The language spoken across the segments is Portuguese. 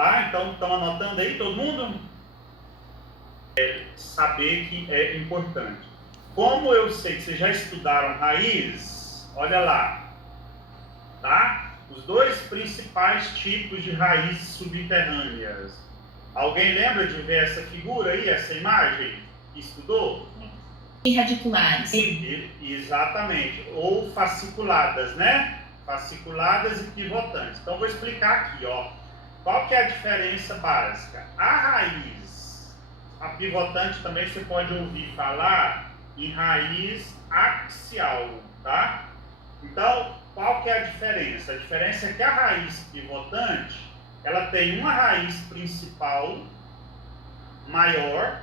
Tá? Então, estão anotando aí todo mundo? Saber que é importante. Como eu sei que vocês já estudaram raízes, olha lá, tá? Os dois principais tipos de raízes subterrâneas. Alguém lembra de ver essa figura aí, essa imagem que estudou? Radiculares. Exatamente. Ou fasciculadas, né? Fasciculadas e pivotantes. Então, vou explicar aqui, ó. Qual que é a diferença básica? A raiz, a pivotante também você pode ouvir falar em raiz axial, tá? Então, qual que é a diferença? A diferença é que a raiz pivotante, ela tem uma raiz principal maior,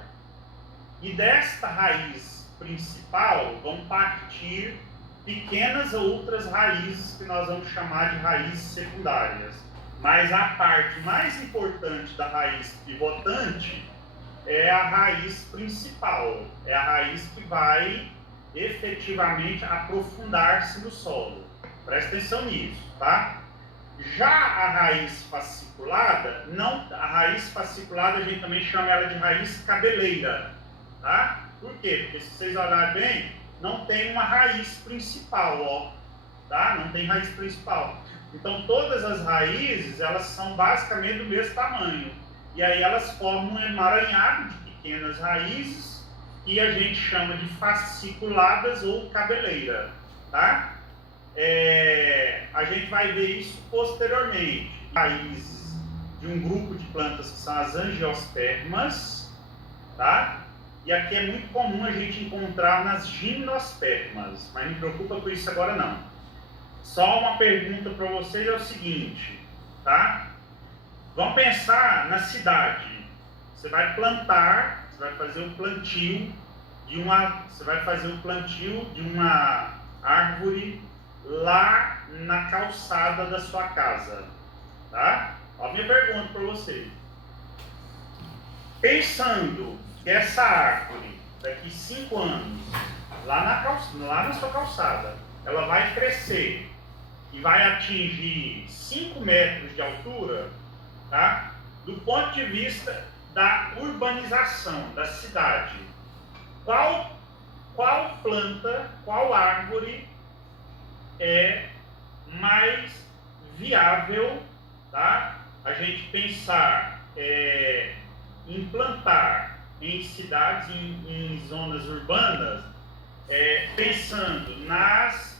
e desta raiz principal vão partir pequenas outras raízes que nós vamos chamar de raízes secundárias. Mas a parte mais importante da raiz pivotante é a raiz principal, é a raiz que vai efetivamente aprofundar-se no solo. Presta atenção nisso, tá? Já a raiz fasciculada, a raiz fasciculada a gente também chama ela de raiz cabeleira, tá? Por quê? Porque se vocês olharem bem, não tem uma raiz principal, ó, tá? Não tem raiz principal. Então todas as raízes, elas são basicamente do mesmo tamanho. E aí elas formam um emaranhado de pequenas raízes que a gente chama de fasciculadas ou cabeleira, tá? A gente vai ver isso posteriormente. Raízes de um grupo de plantas que são as angiospermas, tá? E aqui é muito comum a gente encontrar nas gimnospermas, mas não me preocupa com isso agora não. Só uma pergunta para vocês é o seguinte, tá? Vamos pensar na cidade. Você vai plantar, você vai fazer o plantio de uma árvore lá na calçada da sua casa, tá? Olha a minha pergunta para vocês. Pensando que essa árvore, daqui 5 anos, lá na sua calçada, ela vai crescer e vai atingir 5 metros de altura, tá? Do ponto de vista da urbanização da cidade, qual planta, qual árvore é mais viável, tá? A gente pensar em plantar em cidades, em zonas urbanas, pensando nas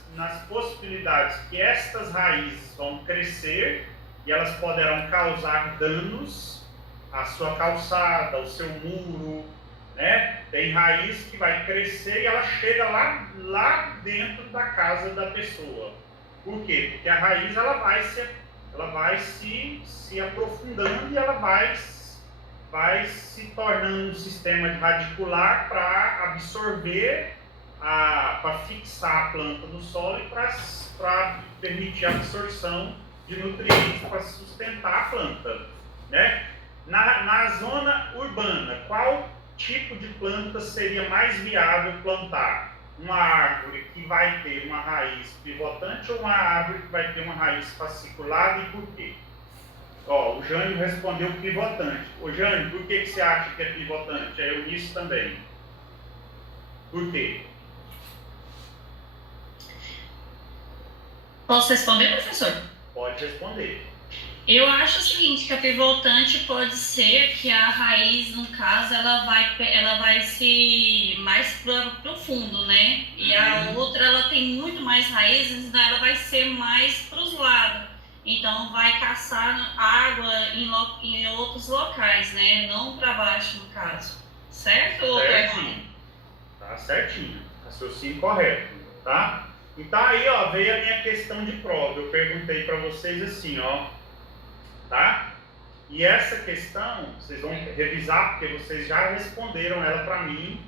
possibilidades que estas raízes vão crescer e elas poderão causar danos à sua calçada, ao seu muro, né? Tem raiz que vai crescer e ela chega lá dentro da casa da pessoa. Por quê? Porque a raiz ela vai se aprofundando e ela vai se tornando um sistema radicular para absorver, para fixar a planta no solo e para permitir a absorção de nutrientes para sustentar a planta, né? Na zona urbana, qual tipo de planta seria mais viável plantar? Uma árvore que vai ter uma raiz pivotante ou uma árvore que vai ter uma raiz fasciculada, e por quê? Ó, o Jânio respondeu pivotante. Ô Jânio, por que você acha que é pivotante? É nisso também. Por quê? Posso responder, professor? Pode responder. Eu acho o seguinte, que a pivotante pode ser que a raiz, no caso, ela vai ser mais profundo, né? E a outra, ela tem muito mais raízes, então ela vai ser mais para os lados. Então vai caçar água em outros locais, né? Não para baixo, no caso. Certo ou certinho? Tá certinho. Raciocínio correto, tá? Então aí, ó, veio a minha questão de prova. Eu perguntei para vocês assim, ó, tá? E essa questão, vocês vão revisar, porque vocês já responderam ela para mim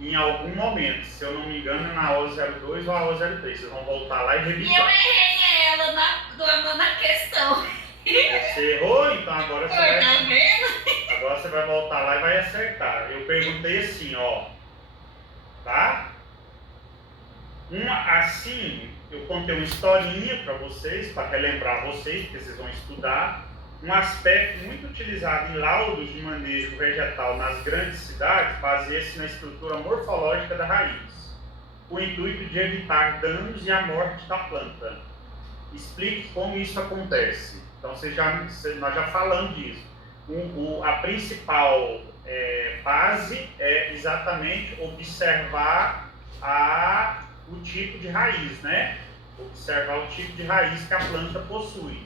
em algum momento. Se eu não me engano, na AO02 ou AO03. Vocês vão voltar lá e revisar. E eu errei ela na questão. Você errou, então agora você vai... Tá vendo? Agora você vai voltar lá e vai acertar. Eu perguntei assim, ó, tá? Assim, eu contei uma historinha para vocês, para relembrar vocês, porque vocês vão estudar. Um aspecto muito utilizado em laudos de manejo vegetal nas grandes cidades baseia-se na estrutura morfológica da raiz, com o intuito de evitar danos e a morte da planta. Explique como isso acontece. Então, nós já falamos disso. A principal base é exatamente observar o tipo de raiz, né? Observar o tipo de raiz que a planta possui,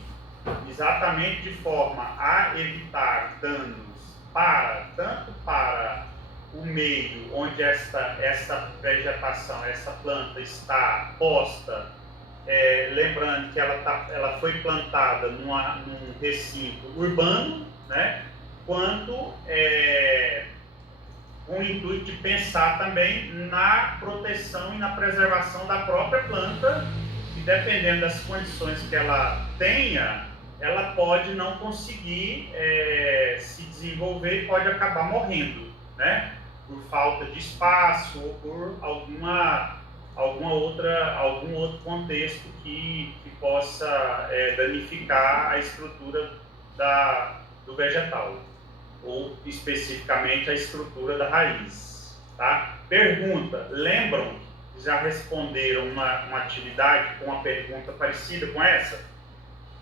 exatamente de forma a evitar danos tanto para o meio onde essa vegetação, essa planta está posta, lembrando que ela foi plantada num recinto urbano, né? Quanto com o intuito de pensar também na proteção e na preservação da própria planta, e dependendo das condições que ela tenha, ela pode não conseguir se desenvolver e pode acabar morrendo, né? Por falta de espaço ou por algum outro contexto que possa danificar a estrutura do vegetal, ou especificamente a estrutura da raiz, tá? Pergunta, lembram que já responderam uma atividade com uma pergunta parecida com essa?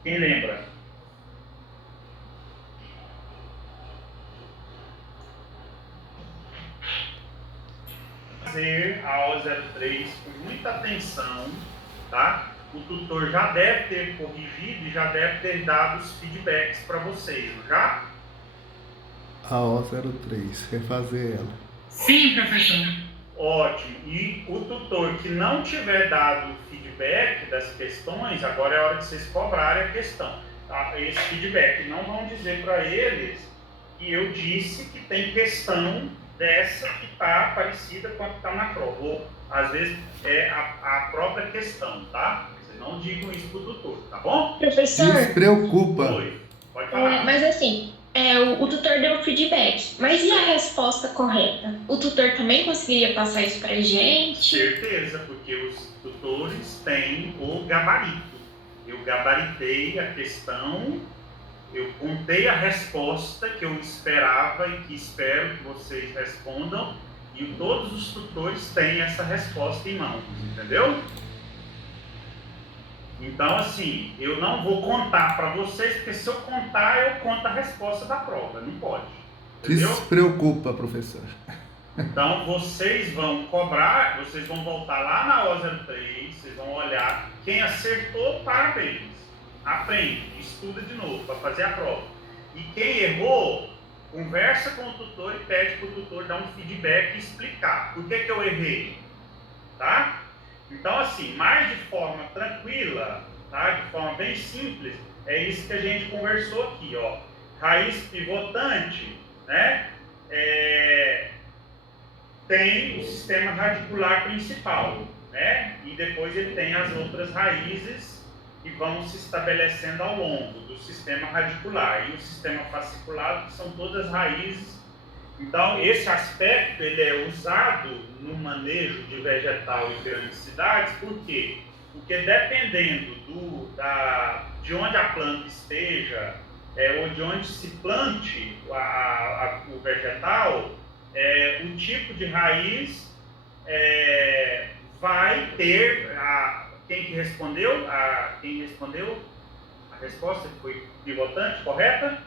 Quem lembra? Fazer a aula 03 com muita atenção, tá? O tutor já deve ter corrigido e já deve ter dado os feedbacks para vocês, já? A O03, refazer ela. Sim, professor. Ótimo. E o tutor que não tiver dado o feedback das questões, agora é a hora de vocês cobrarem a questão. Tá? Esse feedback, não vão dizer para eles que eu disse que tem questão dessa que está parecida com a que está na prova. Ou, às vezes, é a própria questão, tá? Vocês não digam isso para o tutor, tá bom? Professor, Despreocupa. Oi, pode falar. mas assim, o tutor deu feedback, mas e a resposta correta? O tutor também conseguiria passar isso pra gente? Certeza, porque os tutores têm o gabarito. Eu gabaritei a questão, eu contei a resposta que eu esperava e que espero que vocês respondam, e todos os tutores têm essa resposta em mãos, entendeu? Então, assim, eu não vou contar para vocês, porque se eu contar, eu conto a resposta da prova, não pode, entendeu? Despreocupa, professor. Então, vocês vão cobrar, vocês vão voltar lá na O03, vocês vão olhar, quem acertou, parabéns, aprende, estuda de novo para fazer a prova. E quem errou, conversa com o tutor e pede para o tutor dar um feedback e explicar por que eu errei, tá? Então, assim, mais de forma tranquila, tá? De forma bem simples, é isso que a gente conversou aqui, ó. Raiz pivotante, né? Tem o sistema radicular principal, né? E depois ele tem as outras raízes que vão se estabelecendo ao longo do sistema radicular. E o sistema fasciculado, que são todas raízes. Então, esse aspecto ele é usado no manejo de vegetal em grandes cidades, por quê? Porque dependendo de onde a planta esteja, ou de onde se plante o vegetal, o tipo de raiz vai ter quem respondeu a resposta que foi pivotante, correta?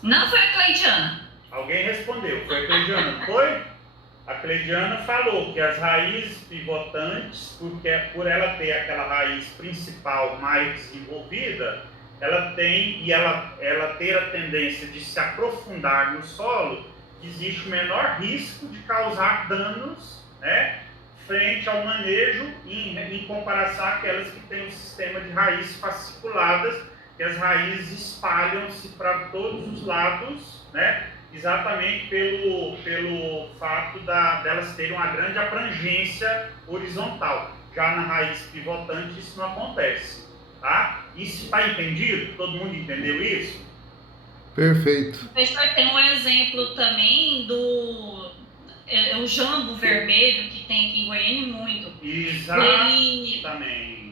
Não foi a Cleidiana. Alguém respondeu, foi a Cleidiana, não foi? A Cleidiana falou que as raízes pivotantes, porque por ela ter aquela raiz principal mais desenvolvida, ela ter a tendência de se aprofundar no solo, existe o menor risco de causar danos, né, frente ao manejo em comparação àquelas que têm um sistema de raízes fasciculadas, que as raízes espalham-se para todos os lados, né, exatamente pelo fato delas terem uma grande abrangência horizontal. Já na raiz pivotante isso não acontece, tá? Isso está entendido? Todo mundo entendeu isso? Perfeito. Professor, tem um exemplo também o jambo vermelho, que tem aqui em Goiânia muito. Exatamente.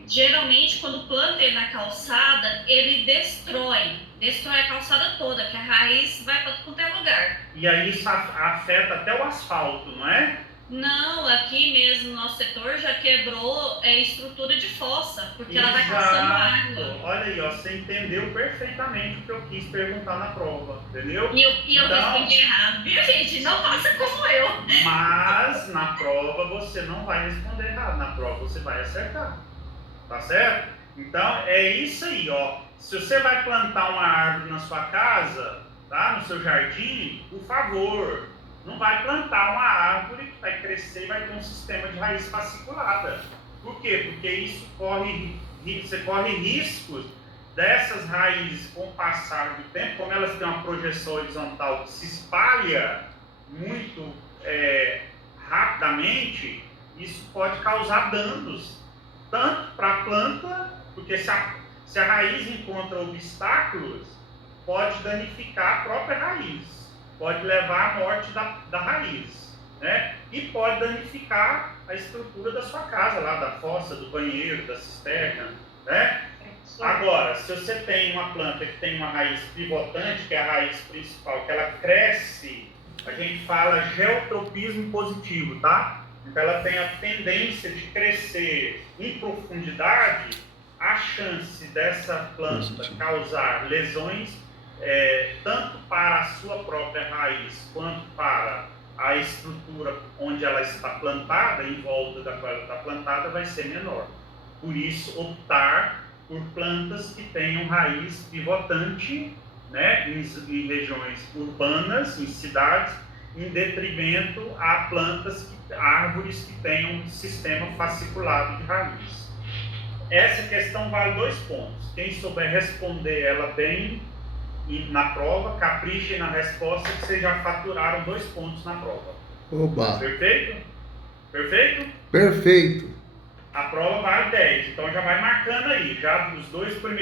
Geralmente, quando planta ele na calçada, ele destrói a calçada toda, que a raiz vai para todo lugar. E aí isso afeta até o asfalto, não é? Não, aqui mesmo no nosso setor já quebrou estrutura de fossa, porque ela vai caçando água. Olha aí, ó, você entendeu perfeitamente o que eu quis perguntar na prova, entendeu? E eu Então, respondi errado, viu, gente? Não faça como eu. mas na prova você não vai responder errado, na prova você vai acertar, tá certo? Então é isso aí, ó. Se você vai plantar uma árvore na sua casa, tá? No seu jardim, por favor, não vai plantar uma árvore que vai crescer e vai ter um sistema de raiz fasciculada. Por quê? Porque isso você corre riscos dessas raízes, com o passar do tempo, como elas têm uma projeção horizontal que se espalha muito rapidamente, isso pode causar danos, tanto para a planta, porque se a raiz encontra obstáculos, pode danificar a própria raiz. Pode levar à morte da raiz, né? E pode danificar a estrutura da sua casa, lá da fossa, do banheiro, da cisterna, né? Agora, se você tem uma planta que tem uma raiz pivotante, que é a raiz principal, que ela cresce, a gente fala geotropismo positivo, tá? Então ela tem a tendência de crescer em profundidade, a chance dessa planta causar lesões tanto para a sua própria raiz quanto para a estrutura onde ela está plantada, em volta da qual ela está plantada, vai ser menor. Por isso, optar por plantas que tenham raiz pivotante, né, em regiões urbanas, em cidades, em detrimento a árvores que tenham um sistema fasciculado de raiz. Essa questão vale 2 pontos. Quem souber responder ela bem na prova, caprichem na resposta, que vocês já faturaram 2 pontos na prova. Oba! Perfeito? Perfeito? Perfeito! A prova vale 10, então já vai marcando aí, já os 2 primeiros.